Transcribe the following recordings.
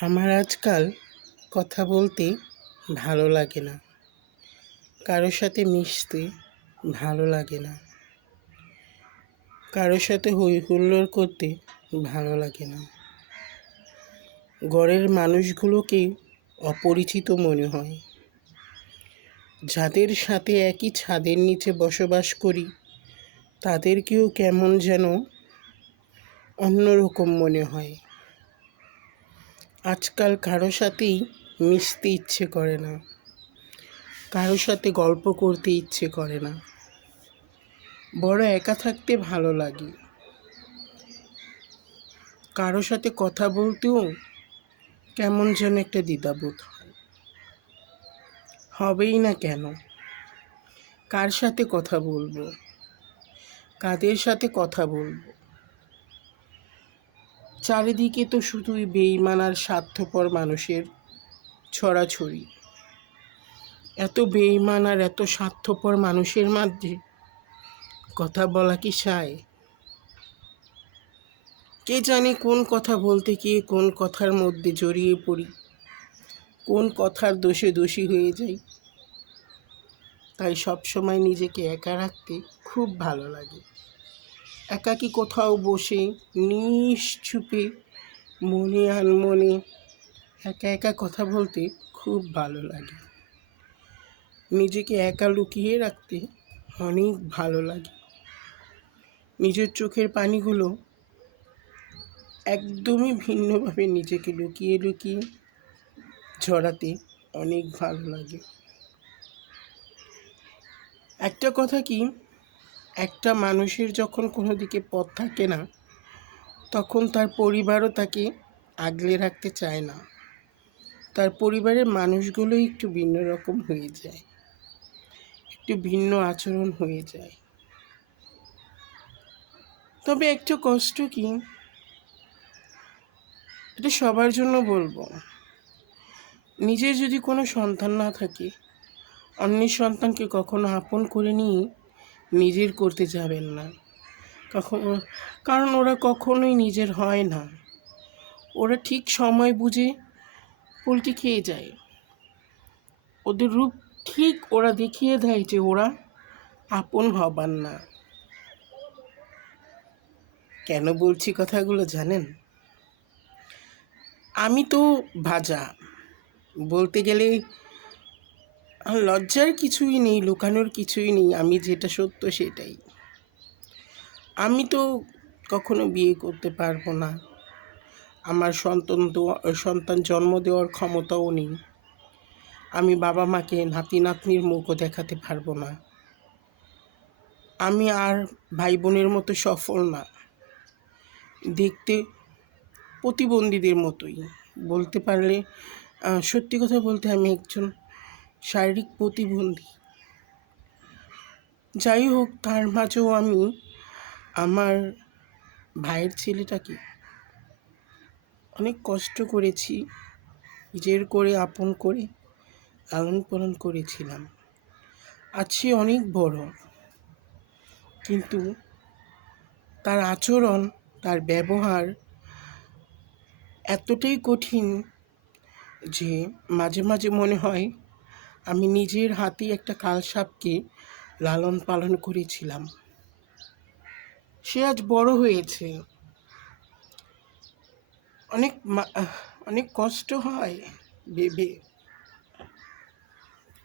আমার আজকাল কথা বলতে ভালো লাগে না। কারোর সাথে মিশতে ভালো লাগে না। কারোর সাথে হই হুল্লোড় করতে ভালো লাগে না। ঘরের মানুষগুলোকে অপরিচিত মনে হয়। যাদের সাথে একই ছাদের নিচে বসবাস করি, তাদেরকেও কেমন যেন অন্যরকম মনে হয়। আজকাল কারও সাথেই মিশতে ইচ্ছে করে না। কারও সাথে গল্প করতে ইচ্ছে করে না। বড় একা থাকতে ভালো লাগে। কারও সাথে কথা বলতেও কেমন যেন একটা দ্বিধাবোধ হবেই না কেন? কার সাথে কথা বলব? কাদের সাথে কথা বলব? চারিদিকে তো শুধুই বেইমান আর স্বার্থপর মানুষের ছড়াছড়ি। এত বেইমান আর এত স্বার্থপর মানুষের মাঝে কথা বলা কি সায়? কে জানে কোন কথা বলতে গিয়ে কোন কথার মধ্যে জড়িয়ে পড়ি, কোন কথার দোষে দোষী হয়ে যাই। তাই সবসময় নিজেকে একা রাখতে খুব ভালো লাগে। একাকি কোথাও বসে নিশ্চুপে মনে আনমনে একা একা কথা বলতে খুব ভালো লাগে। নিজেকে একা লুকিয়ে রাখতে অনেক ভালো লাগে। নিজের চোখের পানিগুলো একদমই ভিন্নভাবে নিজেকে লুকিয়ে লুকিয়ে ঝরাতে অনেক ভালো লাগে। একটা কথা কি একটা মানুষের যখন কোনো দিকে পথ থাকে না, তখন তার পরিবারও তাকে আগলে রাখতে চায় না। তার পরিবারের মানুষগুলোই একটু ভিন্ন রকম হয়ে যায়, একটু ভিন্ন আচরণ হয়ে যায়। তবে একটু কষ্ট কি? এটা সবার জন্য বলব। নিজের যদি কোনো সন্তান না থাকে, অন্যের সন্তানকে কখনো আপন করে নিয়ে নিজের করতে যাবেন না। কখনো, কারণ ওরা কখনোই নিজের হয় না। ওরা ঠিক সময় বুঝে পোলট্রি খেয়ে যায়। ওদের রূপ ঠিক ওরা দেখিয়ে দেয় যে ওরা আপন হবার না। কেন বলছি কথাগুলো জানেন? আমি তো ভাজা। বলতে গেলে লজ্জার কিছুই নেই, লুকানোর কিছুই নেই, আমি যেটা সত্য সেটাই। আমি তো কখনো বিয়ে করতে পারব না। আমার সন্তান সন্তান জন্ম দেওয়ার ক্ষমতাও নেই। আমি বাবা মাকে নাতি নাতনির মুখও দেখাতে পারব না। আমি আর ভাই বোনের মতো সফল না। দেখতে প্রতিবন্ধীদের মতোই। বলতে পারলে সত্যি কথা বলতে আমি একজন শারীরিক প্রতিবন্ধী। যাই হোক, তার মাঝেও আমি আমার ভাইয়ের ছেলেটাকে অনেক কষ্ট করেছি, নিজের করে আপন করে, লালন পালন করেছিলাম। আজ সে অনেক বড়, কিন্তু তার আচরণ, তার ব্যবহার এতটাই কঠিন যে মাঝে মাঝে মনে হয় আমি নিজের হাতেই একটা কালসাপকে লালন পালন করেছিলাম। সে আজ বড় হয়েছে। অনেক অনেক কষ্ট হয় ভেবে।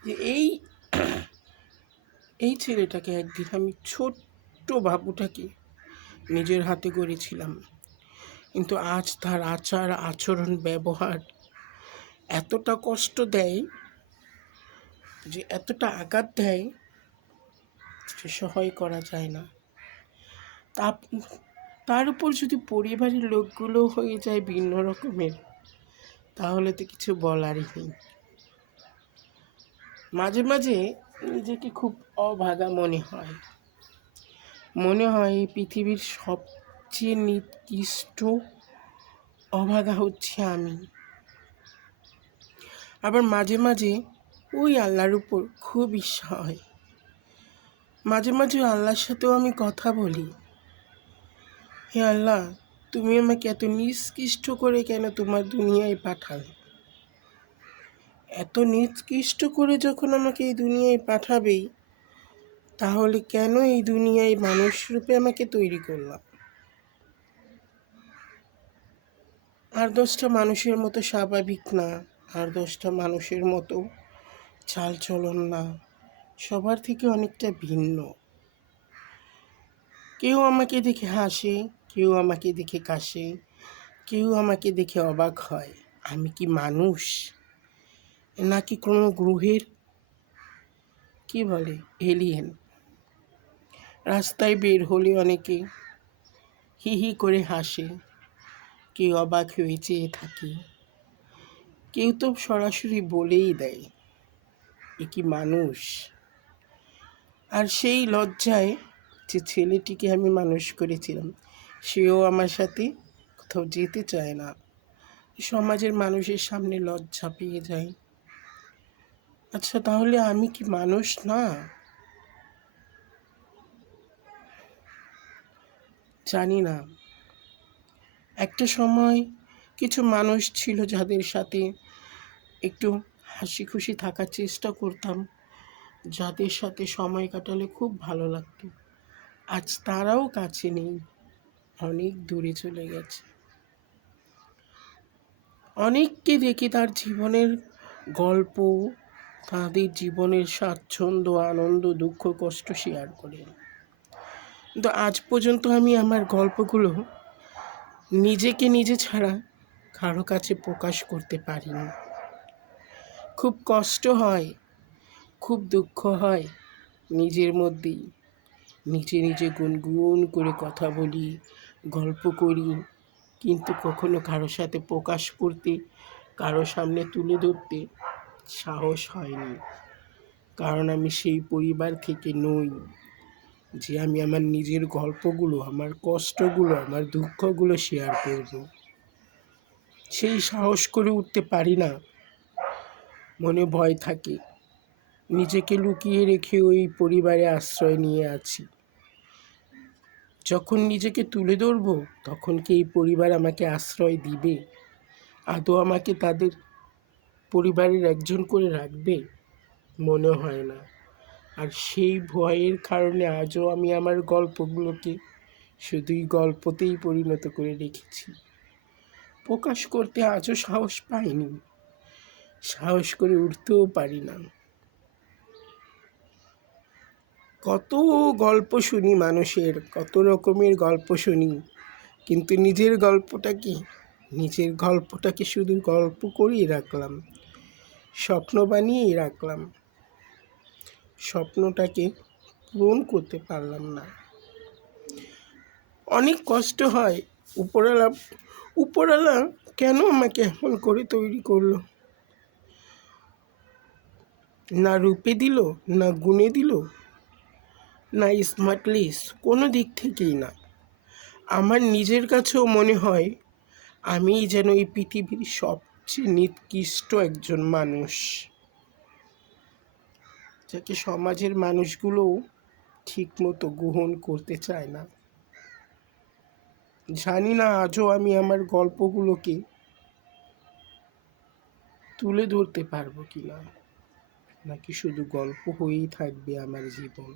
যে এই এই ছেলেটাকে একদিন আমি ছোট্ট বাবুটাকে নিজের হাতে করেছিলাম। কিন্তু আজ তার আচার আচরণ ব্যবহার এতটা কষ্ট দেয় যে এতটা আঘাত দেয়, সে সহায় করা যায় না। তা তার উপর যদি পরিবারের লোকগুলো হয়ে যায় ভিন্ন রকমের, তাহলে তো কিছু বলারই নেই। মাঝে মাঝে নিজেকে খুব অভাগা মনে হয়। মনে হয় এই পৃথিবীর সবচেয়ে নিকৃষ্ট অভাগা হচ্ছে আমি। আবার মাঝে মাঝে ওই আল্লাহর উপর খুব ইচ্ছা হয়। মাঝে মাঝে আল্লাহর সাথেও আমি কথা বলি। হে আল্লাহ, তুমি আমাকে এত নিষ্কৃষ্ট করে কেন তোমার দুনিয়ায় পাঠালে? এত নিষ্কৃষ্ট করে যখন আমাকে এই দুনিয়ায় পাঠাবেই, তাহলে কেন এই দুনিয়ায় মানুষ রূপে আমাকে তৈরি করলাম? আর দশটা মানুষের মতো স্বাভাবিক না, আর দশটা মানুষের মতো চাল চলন না, সবার থেকে অনেকটা ভিন্ন। কেউ আমাকে দেখে হাসে, কেউ আমাকে দেখে কাশে, কেউ আমাকে দেখে অবাক হয়, আমি কি মানুষ? নাকি কোনো গ্রহের? কি বলে? এলিয়েন রাস্তায় বের হলে অনেকে হি হি করে হাসে, কেউ অবাক হয়ে চেয়ে থাকে, কেউ তো সরাসরি বলেই দেয়। এ কি মানুষ? আর সেই লজ্জায় যে ছেলেটিকে আমি মানুষ করেছিলাম, সেও আমার সাথে কোথাও যেতে চায় না। সমাজের মানুষের সামনে লজ্জা পেয়ে যায়। আচ্ছা তাহলে আমি কি মানুষ না? জানি না। একটা সময় কিছু মানুষ ছিল যাদের সাথে একটু হাসি খুশি থাকার চেষ্টা করতাম। যাদের সাথে সময় কাটালে খুব ভালো লাগতো। আজ তারাও কাছে নেই। অনেক দূরে চলে গেছে। অনেককে দেখি তার জীবনের গল্প, তাদের জীবনের স্বাচ্ছন্দ্য, আনন্দ, দুঃখ, কষ্ট শেয়ার করে। কিন্তু আজ পর্যন্ত আমি আমার গল্পগুলো নিজেকে নিজে ছাড়া কারও কাছে প্রকাশ করতে পারিনি। খুব কষ্ট হয়, খুব দুঃখ হয় নিজের মধ্যেই। নিজে নিজে গুনগুন করে কথা বলি, গল্প করি, কিন্তু কখনো কারও সাথে প্রকাশ করতে, কারও সামনে তুলে ধরতে সাহস হয়নি কারণ আমি সেই পরিবার থেকে নই যে আমি আমার নিজের গল্পগুলো, আমার কষ্টগুলো, আমার দুঃখগুলো শেয়ার করব। সেই সাহস করে উঠতে পারি না। মনে ভয় থাকে। নিজেকে লুকিয়ে রেখে ওই পরিবারে আশ্রয় নিয়ে আছি। যখন নিজেকে তুলে ধরবো, তখন কি এই পরিবার আমাকে আশ্রয় দিবে? আদৌ আমাকে তাদের পরিবারের একজন করে রাখবে? মনে হয় না। আর সেই ভয়ের কারণে আজও আমি আমার গল্পগুলোকে শুধুই গল্পতেই পরিণত করে রেখেছি। প্রকাশ করতে আজও সাহস পাইনি। সাহস করে উঠতেও পারি না। কত গল্প শুনি মানুষের, কত রকমের গল্প শুনি। কিন্তু নিজের গল্পটা কি নিজের গল্পটাকে শুধু গল্প করেই রাখলাম। স্বপ্ন বানিয়েই রাখলাম। স্বপ্নটাকে পূরণ করতে পারলাম না। অনেক কষ্ট হয়। উপরওয়ালা উপরওয়ালা কেন আমাকে এমন করে তৈরি করল? না রূপে দিল, না গুণে দিল, না স্মার্টলিস কোনো দিক থেকেই না। আমার নিজের কাছেও মনে হয় আমি যেন এই পৃথিবীর সবচেয়ে নিকৃষ্ট একজন মানুষ। যাকে সমাজের মানুষগুলোও ঠিকমতো গ্রহণ করতে চায় না। জানি না আজও আমি আমার গল্পগুলোকে তুলে ধরতে পারব কি না নাকি শুধু গল্প হয়েই থাকবে আমার জীবন?